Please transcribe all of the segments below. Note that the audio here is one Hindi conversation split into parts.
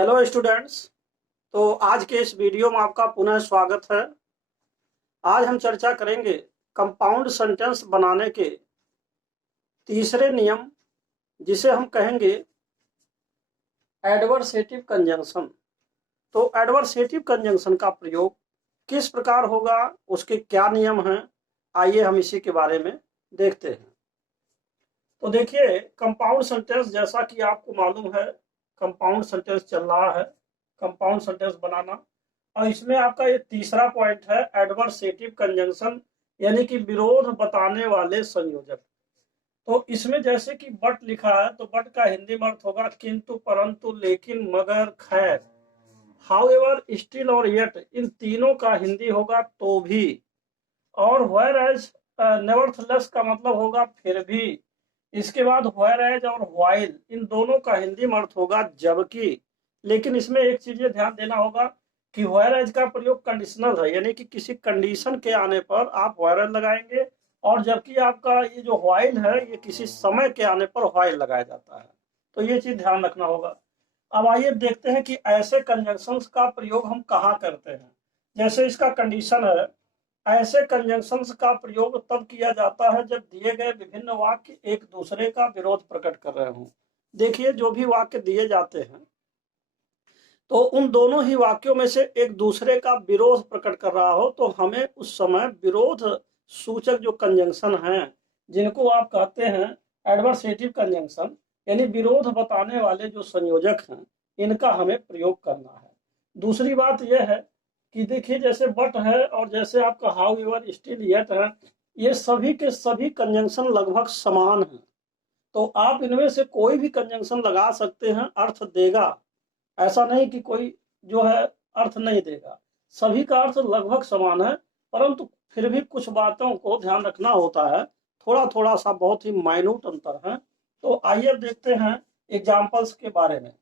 Hello students. तो आज के इस वीडियो में आपका पुनः स्वागत है। आज हम चर्चा करेंगे कंपाउंड सेंटेंस बनाने के तीसरे नियम, जिसे हम कहेंगे एडवर्सेटिव कंजंक्शन। तो एडवर्सेटिव कंजंक्शन का प्रयोग किस प्रकार होगा, उसके क्या नियम हैं, आइए हम इसी के बारे में देखते हैं। तो देखिए, कंपाउंड सेंटेंस जैसा कि आपको मालूम है, कंपाउंड सेंटेंस चल रहा है, कंपाउंड सेंटेंस बनाना। और इसमें आपका ये तीसरा पॉइंट है एडवर्सेटिव कंजंक्शन, यानी कि विरोध बताने वाले संयोजक। तो इसमें जैसे कि बट लिखा है, तो बट का हिंदी में अर्थ होगा किंतु, परंतु, लेकिन, मगर, खैर, हाउएवर, स्टिल और येट, इन तीनों का हिंदी होगा तो भी। और व्हेयर एज, नेवरथलेस का मतलब होगा फिर भी। इसके बाद व्हेयर एज और व्हाइल, इन दोनों का हिंदी में अर्थ होगा जबकि। लेकिन इसमें एक चीज ध्यान देना होगा कि व्हेयर एज का प्रयोग कंडीशनल है, यानी कि किसी कंडीशन के आने पर आप व्हेयर एज लगाएंगे, और जबकि आपका ये जो व्हाइल है, ये किसी समय के आने पर व्हाइल लगाया जाता है। तो ये चीज ध्यान रखना होगा। अब आइए देखते हैं कि ऐसे कंजंक्शंस का प्रयोग हम कहाँ करते हैं। जैसे इसका कंडीशन है, ऐसे कंजंक्शंस का प्रयोग तब किया जाता है जब दिए गए विभिन्न वाक्य एक दूसरे का विरोध प्रकट कर रहे हों। देखिए, जो भी वाक्य दिए जाते हैं, तो उन दोनों ही वाक्यों में से एक दूसरे का विरोध प्रकट कर रहा हो, तो हमें उस समय विरोध सूचक जो कंजंक्शन हैं, जिनको आप कहते हैं एडवर्सेटिव कंजंक्शन, यानी विरोध बताने वाले जो संयोजक हैं, इनका हमें प्रयोग करना है। दूसरी बात यह है कि देखिए, जैसे बट है और जैसे आपका हाउ एवर, स्टिल, येट है, ये सभी के सभी कंजंक्शन लगभग समान हैं। तो आप इनमें से कोई भी कंजंक्शन लगा सकते हैं, अर्थ देगा। ऐसा नहीं कि कोई जो है अर्थ नहीं देगा, सभी का अर्थ लगभग समान है, परंतु फिर भी कुछ बातों को ध्यान रखना होता है, थोड़ा थोड़ा सा बहुत ही माइन्यूट अंतर है। तो आइए देखते हैं एग्जाम्पल्स के बारे में।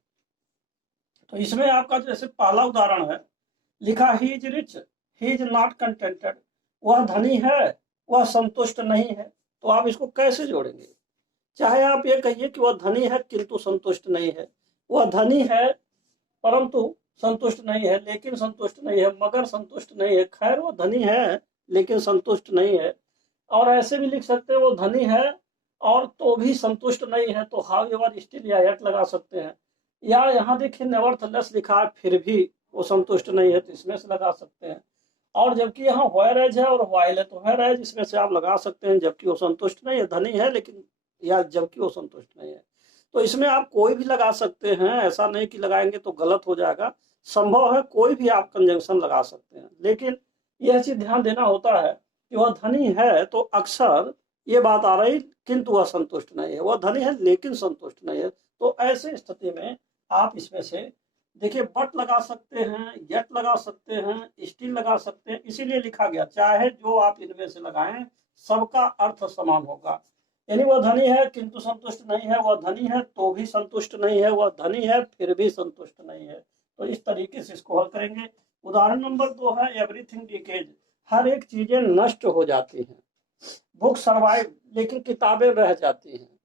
तो इसमें आपका जैसे पहला उदाहरण है, लिखा he is rich, he is not contented, वह धनी है, वह संतुष्ट नहीं है। तो आप इसको कैसे जोड़ेंगे? चाहे आप ये कहिए कि वह धनी है किंतु संतुष्ट नहीं है, वह धनी है परंतु संतुष्ट नहीं है, लेकिन संतुष्ट नहीं है, मगर संतुष्ट नहीं है, खैर वो धनी है लेकिन संतुष्ट नहीं है। और ऐसे भी लिख सकते हैं, वो धनी है और तो भी संतुष्ट नहीं है, तो हाउ एवर, स्टिल या येट लगा सकते हैं। या यहाँ देखिए नेवरथलेस लिखा है, फिर भी वो संतुष्ट नहीं है, तो इसमें से लगा सकते हैं। और जबकि यहाँ व्हेयर एज है और व्हाइल है, तो व्हेयर एज इसमें से आप लगा सकते हैं, जबकि वो संतुष्ट नहीं है, धनी है लेकिन, या जबकि वो संतुष्ट नहीं है। तो इसमें आप कोई भी लगा सकते हैं, ऐसा नहीं कि लगाएंगे तो गलत हो जाएगा। संभव है कोई भी आप कंजंक्शन लगा सकते हैं, लेकिन यह चीज ध्यान देना होता है कि वह धनी है, तो अक्सर ये बात आ रही किंतु वह संतुष्ट नहीं है, वह धनी है लेकिन संतुष्ट नहीं है। तो ऐसे स्थिति में आप इसमें से देखिए बट लगा सकते हैं, येट लगा सकते हैं, स्टिल लगा सकते हैं। इसीलिए लिखा गया चाहे जो आप इनमें से लगाएं, सबका अर्थ समान होगा। यानी वह धनी है किंतु संतुष्ट नहीं है, वह धनी है तो भी संतुष्ट नहीं है, वह धनी है फिर भी संतुष्ट नहीं है। तो इस तरीके से इसको हल करेंगे। उदाहरण नंबर 2 है एवरीथिंग डिकेज, हर एक चीजें नष्ट हो जाती हैं। बुक सर्वाइव, लेकिन किताबें रह जाती हैं,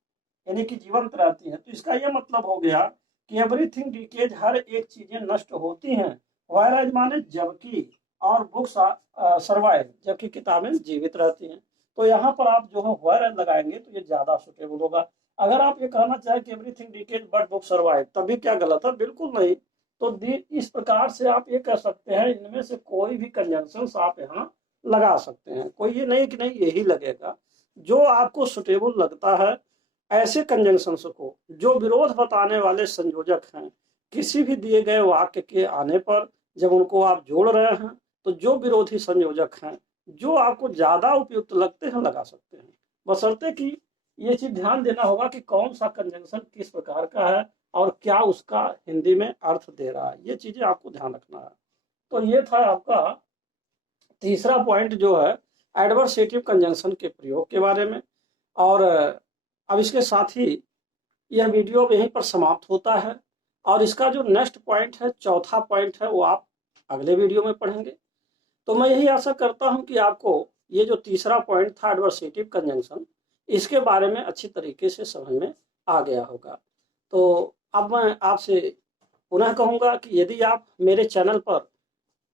यानी कि जीवंत रहती हैं। तो इसका यह मतलब हो गया कि एवरीथिंग डिकेज, हर एक चीजें नष्ट होती हैं, व्हेयरएज माने जबकि, और बुक्स सर्वाइव, जबकि किताबें जीवित रहती हैं। तो यहाँ पर आप जो है व्हेयरएज लगाएंगे तो ये ज्यादा सुटेबल होगा। अगर आप ये कहना चाहें कि everything decays but book survive, तभी क्या गलत है? बिल्कुल नहीं। तो इस प्रकार से आप ये कह सकते हैं, इनमें से कोई भी कंजंक्शन आप यहाँ लगा सकते हैं, कोई ये नहीं कि नहीं यही लगेगा। जो आपको सुटेबल लगता है, ऐसे कंजंक्शंस को जो विरोध बताने वाले संयोजक हैं, किसी भी दिए गए वाक्य के आने पर जब उनको आप जोड़ रहे हैं, तो जो विरोधी संयोजक हैं, जो आपको ज्यादा उपयुक्त लगते हैं, लगा सकते हैं। बशर्ते कि ये चीज ध्यान देना होगा कि कौन सा कंजंक्शन किस प्रकार का है और क्या उसका हिंदी में अर्थ दे रहा है, ये चीजें आपको ध्यान रखना है। तो ये था आपका तीसरा पॉइंट, जो है एडवर्सेटिव कंजंक्शन के प्रयोग के बारे में। और अब इसके साथ ही यह वीडियो यहीं पर समाप्त होता है, और इसका जो नेक्स्ट पॉइंट है, चौथा पॉइंट है, वो आप अगले वीडियो में पढ़ेंगे। तो मैं यही आशा करता हूं कि आपको ये जो तीसरा पॉइंट था एडवर्सेटिव कंजंक्शन, इसके बारे में अच्छी तरीके से समझ में आ गया होगा। तो अब मैं आपसे पुनः कहूँगा कि यदि आप मेरे चैनल पर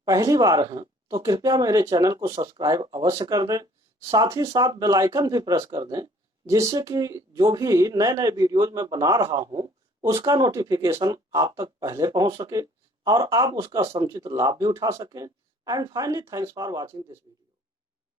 पहली बार हैं तो कृपया मेरे चैनल को सब्सक्राइब अवश्य कर दें, साथ ही साथ बेल आइकन भी प्रेस कर दें, जिससे कि जो भी नए नए वीडियोज मैं बना रहा हूं उसका नोटिफिकेशन आप तक पहले पहुंच सके और आप उसका समुचित लाभ भी उठा सकें। And finally thanks for watching this video.